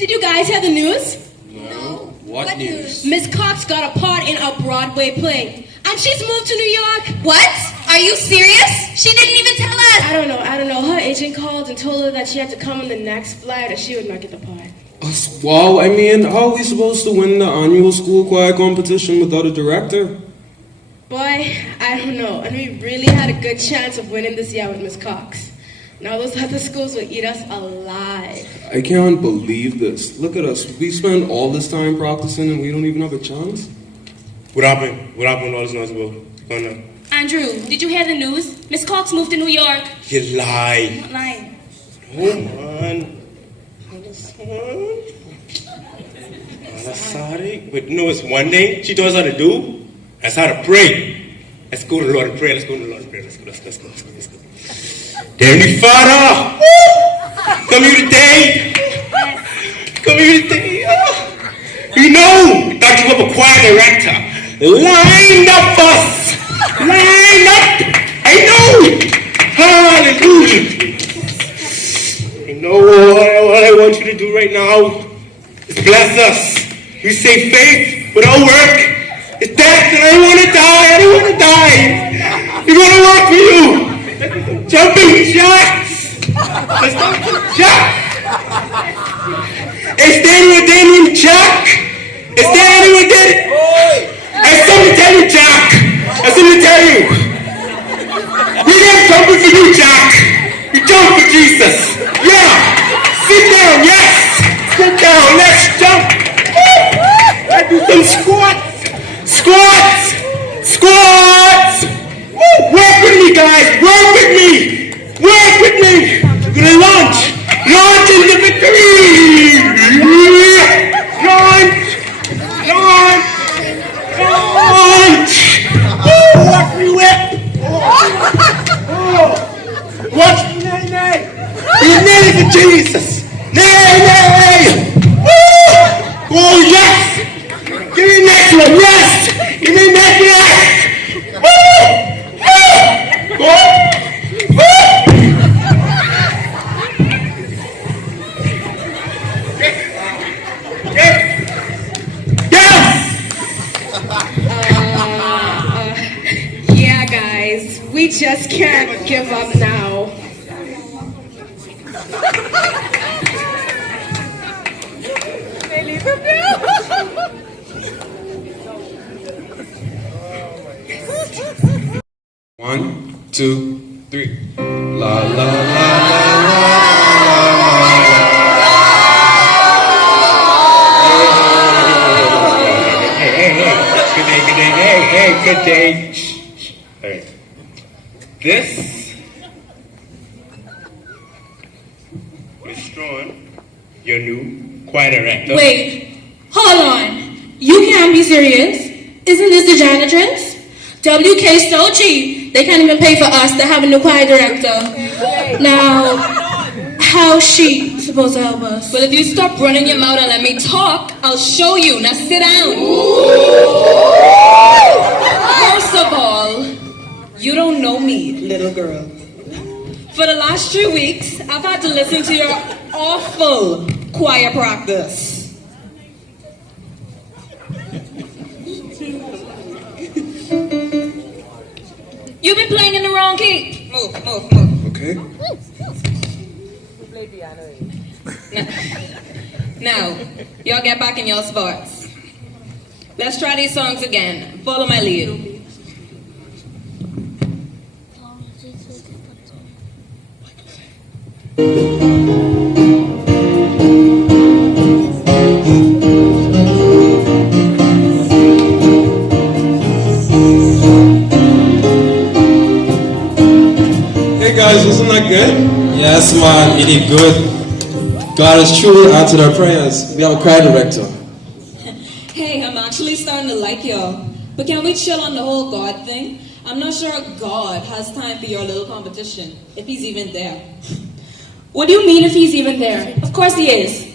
Did you guys hear the news? No. What news? Miss Cox got a part in a Broadway play. And she's moved to New York. What? Are you serious? She didn't even tell us. I don't know. Her agent called and told her that she had to come on the next flight or she would not get the part. Wow, I mean, how are we supposed to win the annual school choir competition without a director? Boy, I don't know. And we really had a good chance of winning this year with Miss Cox. Now those other schools will eat us alive. I can't believe this. Look at us. We spend all this time practicing and we don't even have a chance. What happened? What happened all this noise about? What's going on? Andrew, did you hear the news? Miss Cox moved to New York. You lie. I'm not lying. Oh, man. I'm sorry. But you know, it's one thing she knows how to do. That's how to pray. Let's go to the Lord and pray. Let's go to the Lord and pray. Let's go. Dear Heavenly Father, come here today. Come here today. You know that you have a choir director. Line up us. Line up. I know. Hallelujah. I know what I want you to do right now is bless us. We say faith without work is death, and I don't want to die. I don't want to die. We're going to work for you. Jumping jacks. Let's go. Jack. Is there anyone named Jack? Is there anyone there? There's something to tell you, Jack. There's something to tell you. We didn't jumping for you, Jack. We jumped for Jesus. Yeah. Sit down. Yes. Sit down. Let's jump. Let's do some squats. Squats. Squats. Work with me, guys. Work with me. Work with me. We're going to launch. Launch into victory. Launch. Launch. Launch. Watch me whip. Watch me, nay, nay. You're nay for Jesus. Nay, nay. Oh, yes. Give me the next one. Yes. Give me the next one. Yes. Yeah, guys, we just can't give up now. One, two, three. La la la la la. Good day. All right. This is Strachan, your new choir director. Wait, hold on. You can't be serious. Isn't this the janitress? WK so cheap, they can't even pay for us to have a new choir director. Now, how's she supposed to help us? Well, if you stop running your mouth and let me talk, I'll show you. Now sit down. First of all, you don't know me, little girl. For the last 3 weeks, I've had to listen to your awful choir practice. You've been playing in the wrong key. Move. Okay. Now, y'all get back in your spots. Let's try these songs again. Follow my lead. Hey guys, wasn't that good? Yes, man, you did good. God has truly answered our prayers. We have a choir director. Hey, I'm actually starting to like y'all. But can we chill on the whole God thing? I'm not sure God has time for your little competition, if he's even there. What do you mean if he's even there? Of course he is.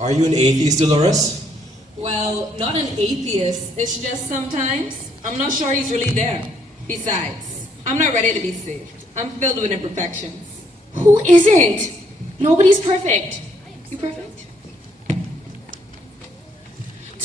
Are you an atheist, Delores? Well, not an atheist. It's just sometimes I'm not sure he's really there. Besides, I'm not ready to be saved. I'm filled with imperfections. Who isn't? Nobody's perfect. You perfect?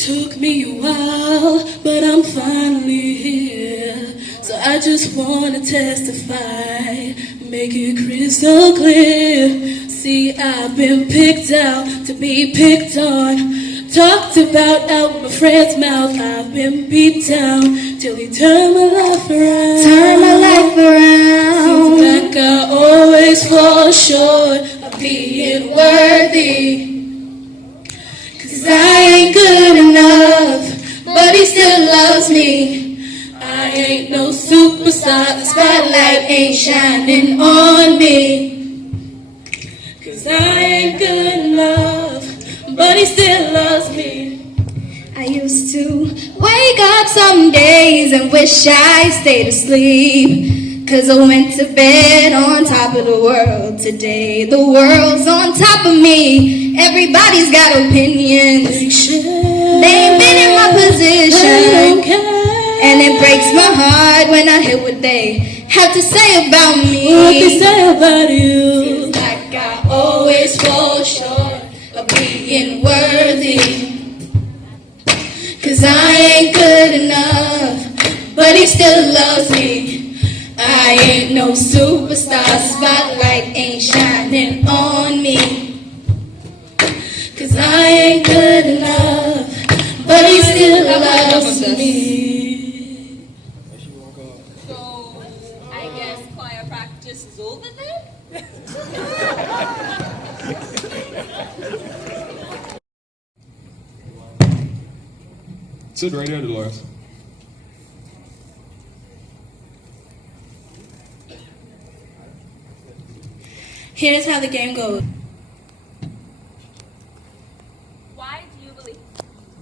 Took me a while, but I'm finally here. So I just want to testify, make it crystal clear. See, I've been picked out to be picked on. Talked about out my friend's mouth. I've been beat down till he turned my life around. Turn my life around. Seems like I always fall short of being worthy. 'Cause I ain't good enough, but he still loves me. I ain't no superstar, the spotlight ain't shining on me. 'Cause I ain't good enough, but he still loves me. I used to wake up some days and wish I stayed asleep. 'Cause I went to bed on top of the world. Today the world's on top of me. Everybody's got opinions. They ain't been in my position. And it breaks my heart when I hear what they have to say about me. What they say about you. Seems like I always fall short of being worthy. 'Cause I ain't good enough, but he still loves me. I ain't no superstar, spotlight ain't shining on me. 'Cause I ain't good enough, but he still loves me. So, I guess choir practice is over then? Sit right there, Delores. Here's how the game goes. Why do you believe?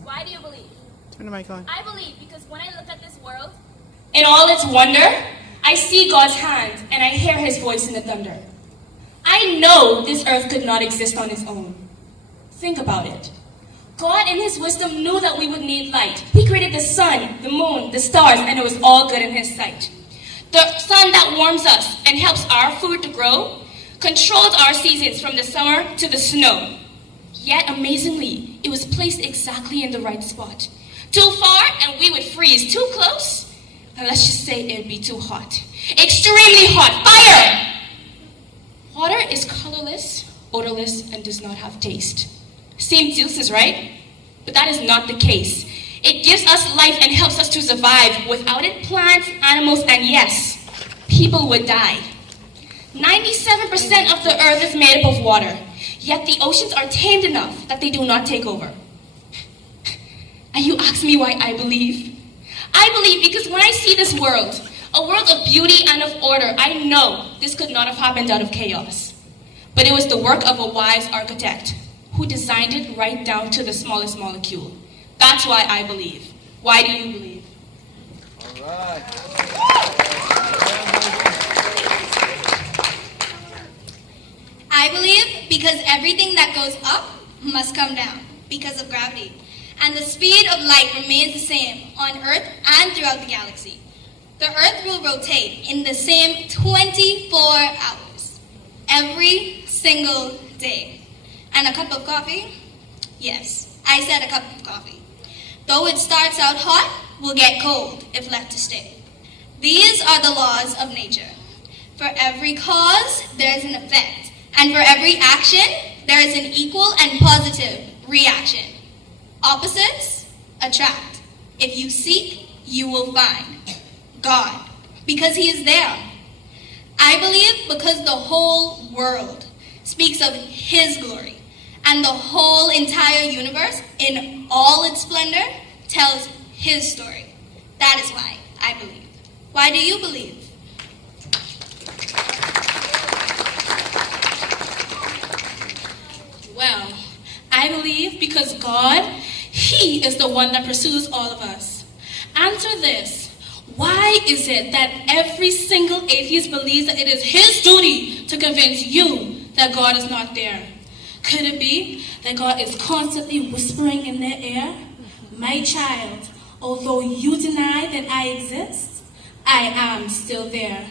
Why do you believe? Turn the mic on. I believe because when I look at this world, In all its wonder, I see God's hand and I hear his voice in the thunder. I know this earth could not exist on its own. Think about it. God in his wisdom knew that we would need light. He created the sun, the moon, the stars, and it was all good in his sight. The sun that warms us and helps our food to grow, controls our seasons from the summer to the snow. Yet amazingly, it was placed exactly in the right spot. Too far and we would freeze. Too close, and let's just say it'd be too hot. Extremely hot. Fire! Water is colorless, odorless, and does not have taste. Seems useless, right? But that is not the case. It gives us life and helps us to survive. Without it, plants, animals, and yes, people would die. 97% of the earth is made up of water, yet the oceans are tamed enough that they do not take over. And you ask me why I believe? I believe because when I see this world, a world of beauty and of order, I know this could not have happened out of chaos. But it was the work of a wise architect who designed it right down to the smallest molecule. That's why I believe. Why do you believe? All right. I believe because everything that goes up must come down because of gravity. And the speed of light remains the same on Earth and throughout the galaxy. The Earth will rotate in the same 24 hours every single day. And a cup of coffee? Yes, I said a cup of coffee. Though it starts out hot, will get cold if left to stay. These are the laws of nature. For every cause, there is an effect. And for every action, there is an equal and positive reaction. Opposites attract. If you seek, you will find God, because he is there. I believe because the whole world speaks of his glory, and the whole entire universe in all its splendor tells his story. That is why I believe. Why do you believe? Well, I believe because God, he is the one that pursues all of us. Answer this. Why is it that every single atheist believes that it is his duty to convince you that God is not there? Could it be that God is constantly whispering in their ear, "My child, although you deny that I exist, I am still there"?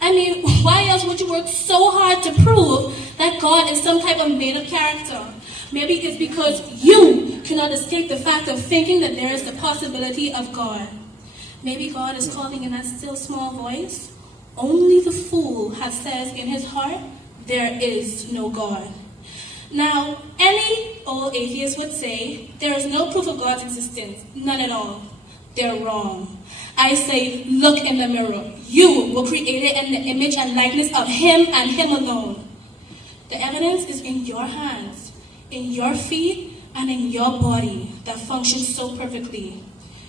I mean, why else would you work so hard to prove that God is some type of made-up character? Maybe it's because you cannot escape the fact of thinking that there is the possibility of God. Maybe God is calling in that still small voice. Only the fool has said in his heart, there is no God. Now, any old atheist would say, there is no proof of God's existence, none at all. They're wrong. I say, look in the mirror. You were created in the image and likeness of Him and Him alone. The evidence is in your hands, in your feet, and in your body that functions so perfectly.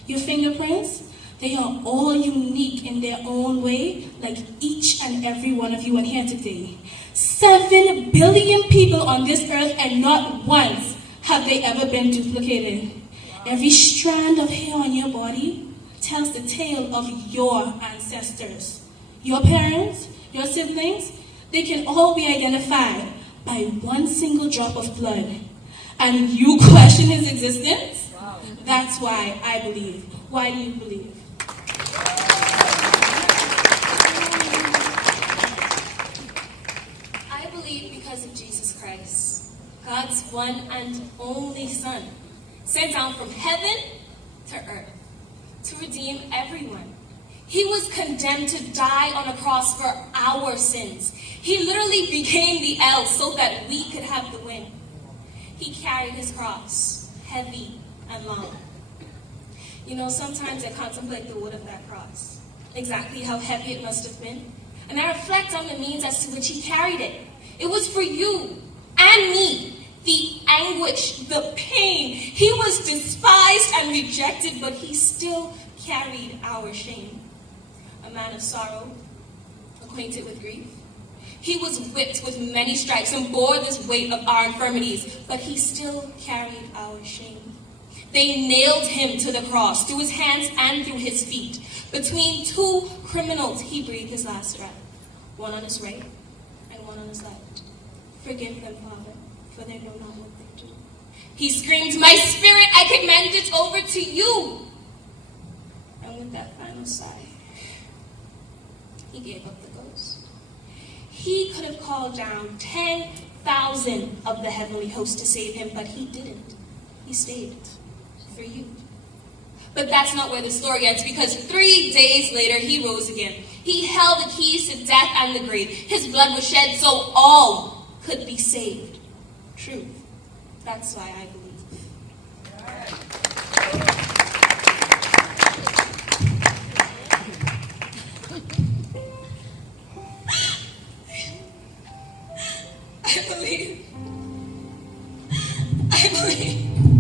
Your fingerprints, they are all unique in their own way, like each and every one of you in here today. 7 billion people on this earth, and not once have they ever been duplicated. Every strand of hair on your body tells the tale of your ancestors. Your parents, your siblings, they can all be identified by one single drop of blood. And you question his existence? Wow. That's why I believe. Why do you believe? I believe because of Jesus Christ, God's one and only Son, sent down from heaven to earth to redeem everyone. He was condemned to die on a cross for our sins. He literally became the L so that we could have the win. He carried his cross, heavy and long. You know, sometimes I contemplate the wood of that cross, exactly how heavy it must have been. And I reflect on the means as to which he carried it. It was for you and me. The anguish, the pain. He was despised and rejected, but he still carried our shame. A man of sorrow, acquainted with grief. He was whipped with many stripes and bore this weight of our infirmities, but he still carried our shame. They nailed him to the cross, through his hands and through his feet. Between 2 criminals, he breathed his last breath, one on his right and one on his left. Forgive them, Father, for they know not what they do. He screamed, my spirit, I commend it over to you. And with that final sigh, he gave up the ghost. He could have called down 10,000 of the heavenly host to save him, but he didn't. He stayed for you. But that's not where the story ends, because 3 days later, he rose again. He held the keys to death and the grave. His blood was shed so all could be saved. Truth. That's why I believe. I believe.